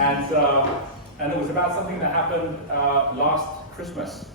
and it was about something that happened last Christmas.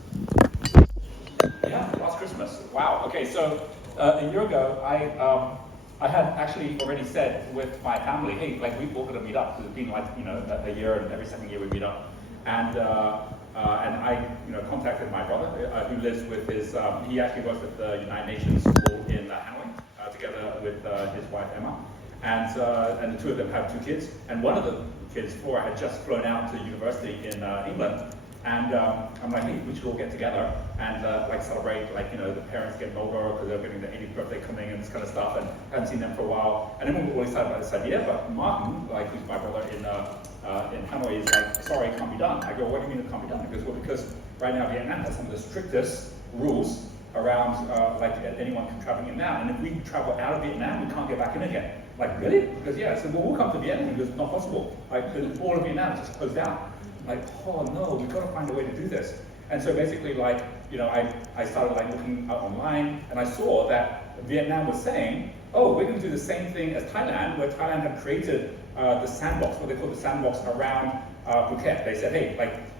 Yeah, last Christmas. Wow. Okay, so a year ago, I had actually already said with my family, hey, like we're all going to meet up. It's been like a year, and every second year we meet up. And I contacted my brother who lives with his. He actually works at the United Nations School in Hanoi, together with his wife Emma. And the two of them have two kids. And one of the kids, Flora, had just flown out to university in England. And I'm like, hey, we should all get together and like celebrate, like, the parents getting over because they're getting the 80th birthday coming and this kind of stuff, and I haven't seen them for a while. And everyone was really excited about this idea, but Martin, like, who's my brother in Hanoi, is like, sorry, it can't be done. I go, what do you mean it can't be done? He goes, well, because right now Vietnam has some of the strictest rules around like anyone can travel in now. And if we travel out of Vietnam, we can't get back in again. Like, really? Because yeah, I said, well, we'll come to Vietnam. He goes, not possible. Like, all of Vietnam is just closed down. Like, oh no, we've got to find a way to do this. And so basically, like, I started like looking up online, and I saw that Vietnam was saying, oh, we're going to do the same thing as Thailand, where Thailand had created the sandbox, what they call the sandbox around Phuket. They said, hey,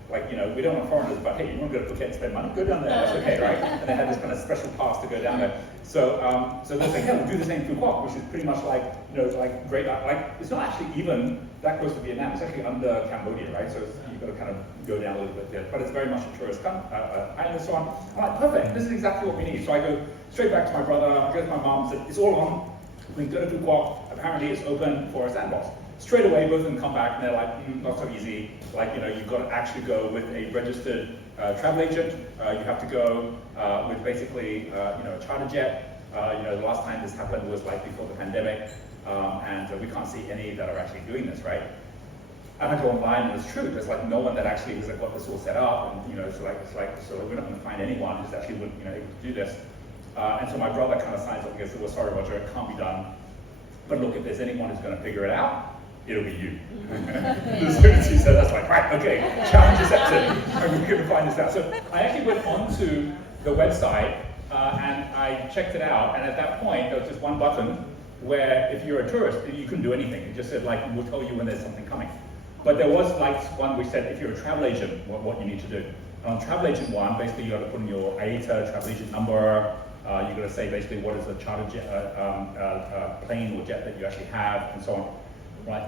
we don't want foreigners, but hey, you want to go to Phuket and spend money? Go down there, that's okay, right? And they had this kind of special pass to go down there. So they're saying, yeah, we'll do the same in Phú Quốc, which is pretty much like, like great, like, it's not actually even that close to Vietnam, it's actually under Cambodia, right? So you've got to kind of go down a little bit there, but it's very much a tourist island and so on. I'm like, perfect, this is exactly what we need. So I go straight back to my brother, I go to my mom, said, it's all on, we can go to Phú Quốc, apparently it's open for a sandbox. Straight away, both of them come back and they're like, not so easy. Like, you've got to actually go with a registered travel agent. You have to go with basically, a charter jet. The last time this happened was like before the pandemic, and we can't see any that are actually doing this, right? And I go online, and it's true. There's like no one that actually has got this all set up, and so we're not going to find anyone who's actually able to do this. And so my brother kind of signs up and says, well, sorry, Roger, it can't be done. But look, if there's anyone who's going to figure it out, it'll be you. As soon as he said, that's like, right, okay, challenge accepted. We're going to find this out. So I actually went onto the website and I checked it out. And at that point, there was just one button where if you're a tourist, you couldn't do anything. It just said, like, we'll tell you when there's something coming. But there was like one which said, if you're a travel agent, what you need to do. And on travel agent one, basically you got to put in your IATA travel agent number. You've got to say basically what is the charter jet, plane or jet that you actually have, and so on. Right,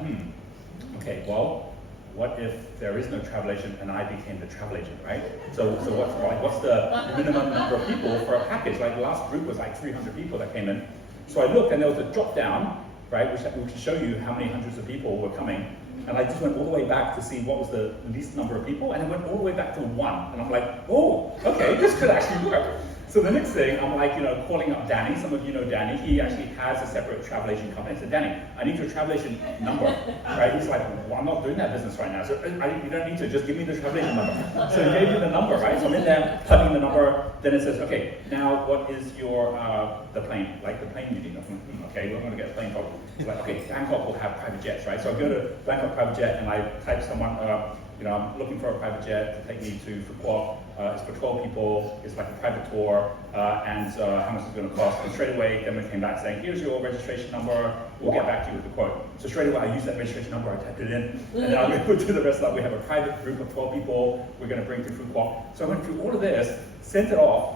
okay, well, what if there is no travel agent and I became the travel agent, right? So what's the minimum number of people for a package? Like the last group was like 300 people that came in. So I looked and there was a drop down, right, which can show you how many hundreds of people were coming. And I just went all the way back to see what was the least number of people, and I went all the way back to 1. And I'm like, oh, okay, this could actually work. So the next thing, I'm like, calling up Danny. Some of you know Danny. He actually has a separate travel agent company. I said, Danny, I need your travel agent number, right? He's like, well, I'm not doing that business right now. So you don't need to, just give me the travel agent number. So he gave me the number, right? So I'm in there, plugging the number. Then it says, okay, now what is your, the plane? Like the plane you need. Okay, we're going to get a plane problem. He's like, okay, Bangkok will have private jets, right? So I go to Bangkok private jet and I type someone, I'm looking for a private jet to take me to Phú Quốc. It's for 12 people, it's like a private tour, and how much it's going to cost. And straight away, Emma came back saying, here's your registration number, we'll get back to you with the quote. So straight away, I used that registration number, I typed it in, and now we put to the rest of that. We have a private group of 12 people we're going to bring to Phú Quốc. So I went through all of this, sent it off.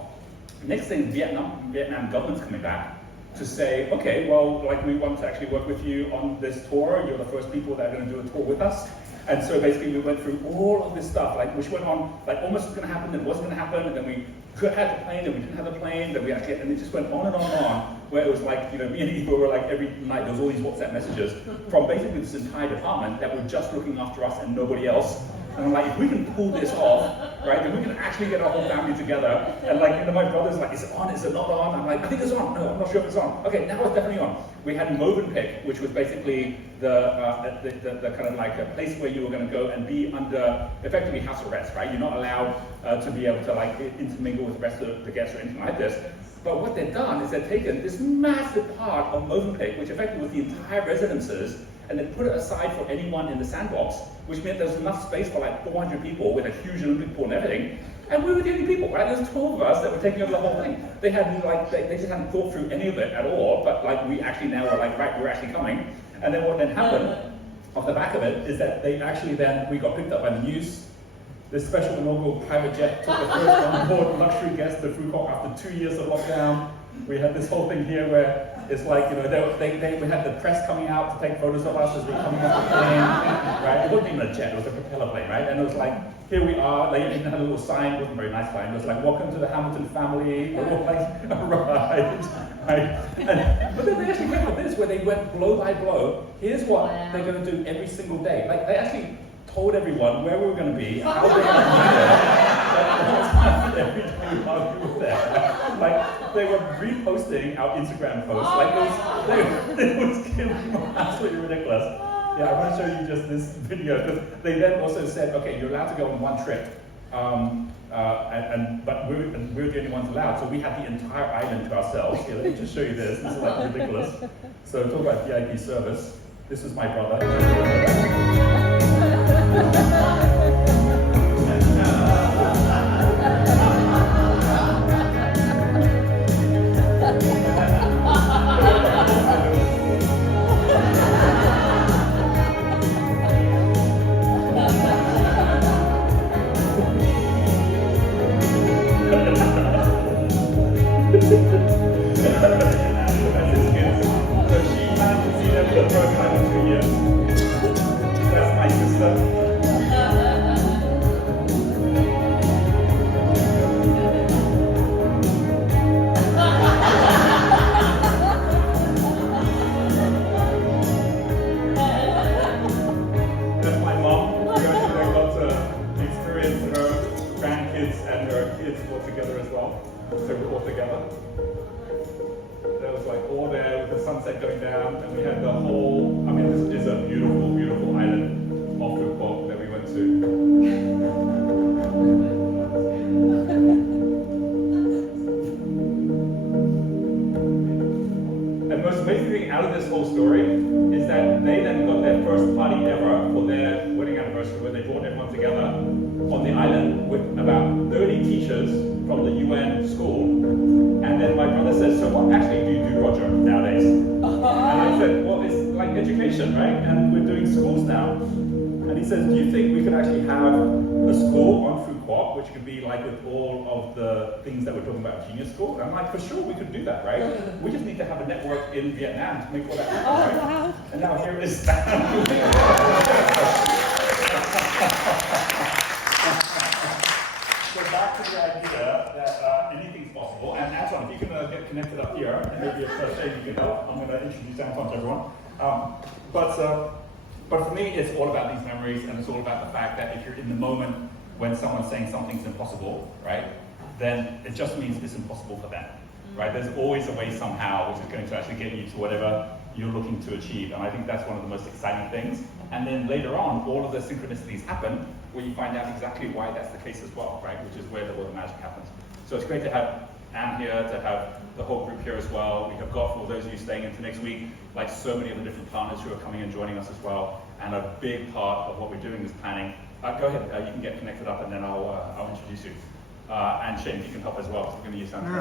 Next thing, Vietnam government's coming back to say, okay, well, like we want to actually work with you on this tour. You're the first people that are going to do a tour with us. And so basically we went through all of this stuff, like which went on, like almost was going to happen, then it wasn't going to happen, and then we had the plane, then we didn't have the plane, then we actually, and it just went on and on and on, where it was like, me and Eva were like every night, there was all these WhatsApp messages from basically this entire department that were just looking after us and nobody else. And I'm like, if we can pull this off, right, then we can actually get our whole family together. And like, my brother's like, is it on, is it not on? I'm like, I think it's on. No, I'm not sure if it's on. Okay, now it's definitely on. We had Movenpick, which was basically the kind of like a place where you were going to go and be under effectively house arrest, right? You're not allowed to be able to like intermingle with the rest of the guests or anything like this. But what they've done is they've taken this massive part of Movenpick, which effectively was the entire residences, and then put it aside for anyone in the sandbox, which meant there was enough space for like 400 people with a huge Olympic pool and everything. And we were the only people, right? There was 12 of us that were taking over the whole thing. They hadn't they just hadn't thought through any of it at all, but like we actually now were like, right, we're actually coming. And then what then happened off the back of it is that they actually then, we got picked up by the news. This special inaugural private jet took the first on-board luxury guest to Phú Quốc after 2 years of lockdown. We had this whole thing here where it's like, you know, we had the press coming out to take photos of us as we're coming off the plane, right? It wasn't even a jet, it was a propeller plane, right? And it was like, here we are, they even had a little sign, it wasn't a very nice sign, it was like, welcome to the Hamilton family, we're all like, arrived, right? But then they actually went with this, where they went blow by blow. Here's what they're going to do every single day. Like, they actually told everyone where we were going to be, how they were going to be there, every day while we were there. Like, they were reposting our Instagram posts. Like, it was absolutely ridiculous. Yeah, I want to show you just this video, because they then also said, okay, you're allowed to go on one trip. But we're the only ones allowed, so we had the entire island to ourselves. Here, let me just show you this. This is like ridiculous. So talk about VIP service. This is my brother. Together as well, so we're all together. There was like all there with the sunset going down, and we had the whole, I mean, this is a beautiful, beautiful island off Phú Quốc that we went to. And the most amazing thing out of this whole story is that they then got their first party ever for their wedding anniversary, where they brought everyone together on the island with about 30 teachers from the UN school. And then my brother says, so what actually do you do, Roger, nowadays? And I said, well, it's like education, right? And we're doing schools now. And he says, do you think we could actually have a school on Phú Quốc, which could be like with all of the things that we're talking about, genius school? And I'm like, for sure we could do that, right? We just need to have a network in Vietnam to make all that happen, right? Wow. And now here it is. So back to the idea that anything's possible. And Anton, if you can get connected up here, and maybe if Shane you can help, I'm going to introduce Anton to everyone. But for me, it's all about these memories, and it's all about the fact that if you're in the moment when someone's saying something's impossible, right, then it just means it's impossible for them, right? There's always a way somehow which is going to actually get you to whatever you're looking to achieve. And I think that's one of the most exciting things. And then later on, all of the synchronicities happen where you find out exactly why that's the case as well, right? Which is where the magic happens. So it's great to have Anne here, to have the whole group here as well. We have got, for those of you staying into next week, like so many of the different partners who are coming and joining us as well. And a big part of what we're doing is planning. Go ahead, you can get connected up, and then I'll introduce you. And Shane, if you can help as well, because we're going to use that.